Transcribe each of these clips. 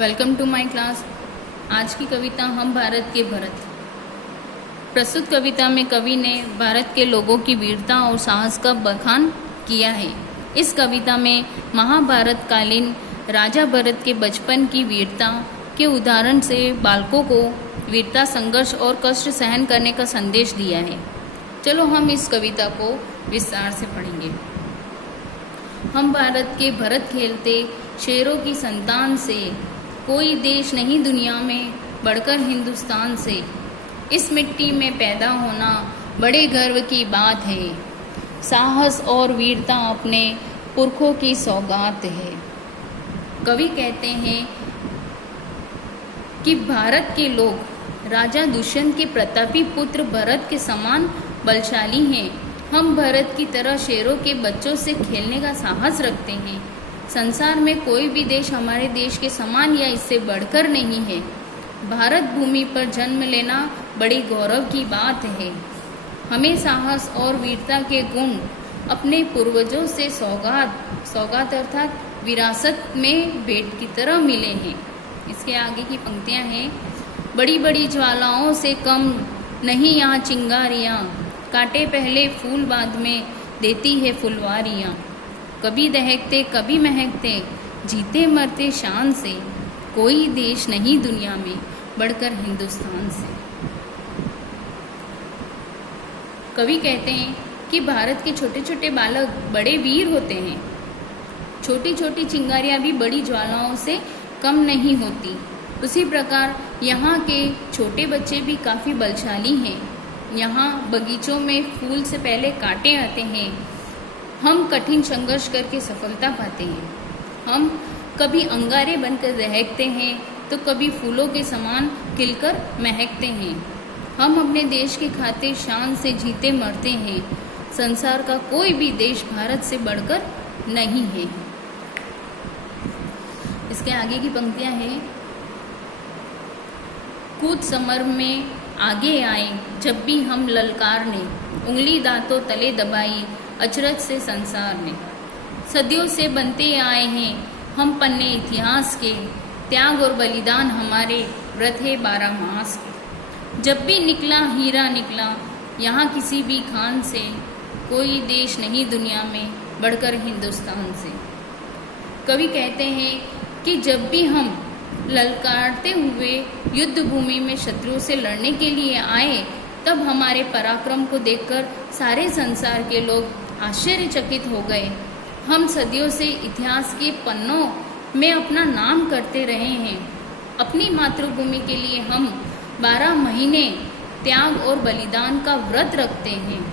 Welcome to my class. आज की कविता हम भारत के भरत। प्रस्तुत कविता में कवि ने भारत के लोगों की वीरता और साहस का बखान किया है। इस कविता में महाभारत कालीन राजा भरत के बचपन की वीरता के उदाहरण से बालकों को वीरता, संघर्ष और कष्ट सहन करने का संदेश दिया है। चलो हम इस कविता को विस्तार से पढ़ेंगे। हम भारत के भरत खेलते शेरों की संतान से, कोई देश नहीं दुनिया में बढ़कर हिंदुस्तान से। इस मिट्टी में पैदा होना बड़े गर्व की बात है, साहस और वीरता अपने पुरखों की सौगात है। कवि कहते हैं कि भारत के लोग राजा दुष्यंत के प्रतापी पुत्र भरत के समान बलशाली हैं। हम भरत की तरह शेरों के बच्चों से खेलने का साहस रखते हैं। संसार में कोई भी देश हमारे देश के समान या इससे बढ़कर नहीं है। भारत भूमि पर जन्म लेना बड़ी गौरव की बात है। हमें साहस और वीरता के गुण अपने पूर्वजों से सौगात अर्थात विरासत में भेंट की तरह मिले हैं। इसके आगे की पंक्तियां हैं। बड़ी बड़ी ज्वालाओं से कम नहीं यहाँ चिंगारियाँ, काटे पहले फूल बाद में देती है फुलवारियाँ। कभी दहकते कभी महकते, जीते मरते शान से, कोई देश नहीं दुनिया में बढ़कर हिंदुस्तान से। कवि कहते हैं कि भारत के छोटे छोटे बालक बड़े वीर होते हैं। छोटी छोटी चिंगारियाँ भी बड़ी ज्वालाओं से कम नहीं होती। उसी प्रकार यहाँ के छोटे बच्चे भी काफ़ी बलशाली हैं। यहाँ बगीचों में फूल से पहले कांटे आते हैं। हम कठिन संघर्ष करके सफलता पाते हैं। हम कभी अंगारे बनकर दहकते हैं तो कभी फूलों के समान खिलकर महकते हैं। हम अपने देश की खातिर शान से जीते मरते हैं। संसार का कोई भी देश भारत से बढ़कर नहीं है। इसके आगे की पंक्तियां हैं। कूद समर में आगे आए जब भी हम ललकारने, उंगली दांतों तले दबाई अचरज से संसार ने। सदियों से बनते आए हैं हम पन्ने इतिहास के, त्याग और बलिदान हमारे व्रत है 12 मास के। जब भी निकला हीरा निकला यहाँ किसी भी खान से, कोई देश नहीं दुनिया में बढ़कर हिंदुस्तान से। कवि कहते हैं कि जब भी हम ललकारते हुए युद्ध भूमि में शत्रुओं से लड़ने के लिए आए, तब हमारे पराक्रम को देखकर सारे संसार के लोग आश्चर्यचकित हो गए। हम सदियों से इतिहास के पन्नों में अपना नाम करते रहे हैं। अपनी मातृभूमि के लिए हम 12 महीने त्याग और बलिदान का व्रत रखते हैं।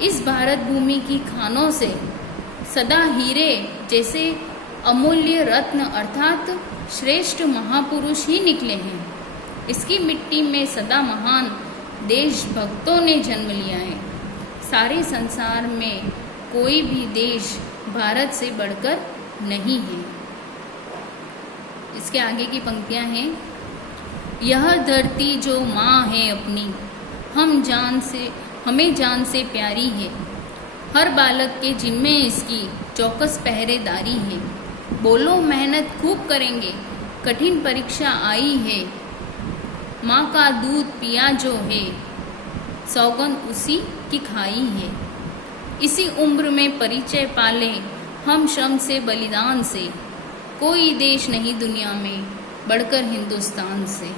इस भारत भूमि की खानों से सदा हीरे जैसे अमूल्य रत्न अर्थात श्रेष्ठ महापुरुष ही निकले हैं। इसकी मिट्टी में सदा महान देशभक्तों ने जन्म लिया है। सारे संसार में कोई भी देश भारत से बढ़कर नहीं है। इसके आगे की पंक्तियां हैं। यह धरती जो माँ है अपनी, हमें जान से प्यारी है। हर बालक के जिम्मे इसकी चौकस पहरेदारी है। बोलो मेहनत खूब करेंगे, कठिन परीक्षा आई है। माँ का दूध पिया जो है, सौगंध उसी की खाई है। इसी उम्र में परिचय पाले हम श्रम से बलिदान से, कोई देश नहीं दुनिया में बढ़कर हिंदुस्तान से।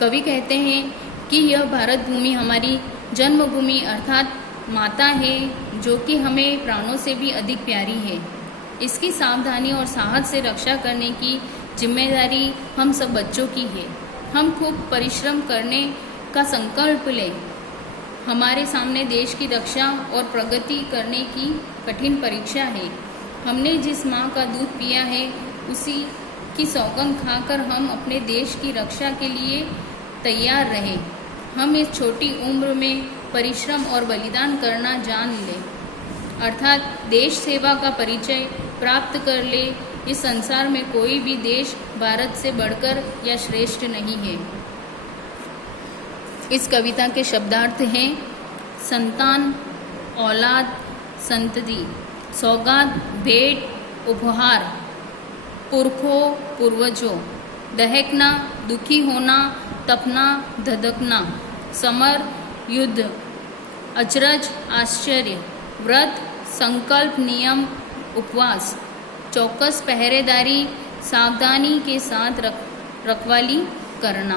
कवि कहते हैं कि यह भारत भूमि हमारी जन्मभूमि अर्थात माता है, जो कि हमें प्राणों से भी अधिक प्यारी है। इसकी सावधानी और साहस से रक्षा करने की जिम्मेदारी हम सब बच्चों की है। हम खूब परिश्रम करने का संकल्प लें। हमारे सामने देश की रक्षा और प्रगति करने की कठिन परीक्षा है। हमने जिस माँ का दूध पिया है, उसी की सौगंध खाकर हम अपने देश की रक्षा के लिए तैयार रहें। हम इस छोटी उम्र में परिश्रम और बलिदान करना जान ले, अर्थात देश सेवा का परिचय प्राप्त कर ले। इस संसार में कोई भी देश भारत से बढ़कर या श्रेष्ठ नहीं है। इस कविता के शब्दार्थ हैं संतान, औलाद, संतति, सौगात, भेंट, उपहार, पुरखों पूर्वजों, दहकना, दुखी होना, तपना, धधकना, समर, युद्ध, अचरज, आश्चर्य, व्रत, संकल्प, नियम, उपवास, चौकस पहरेदारी, सावधानी के साथ रखवाली करना।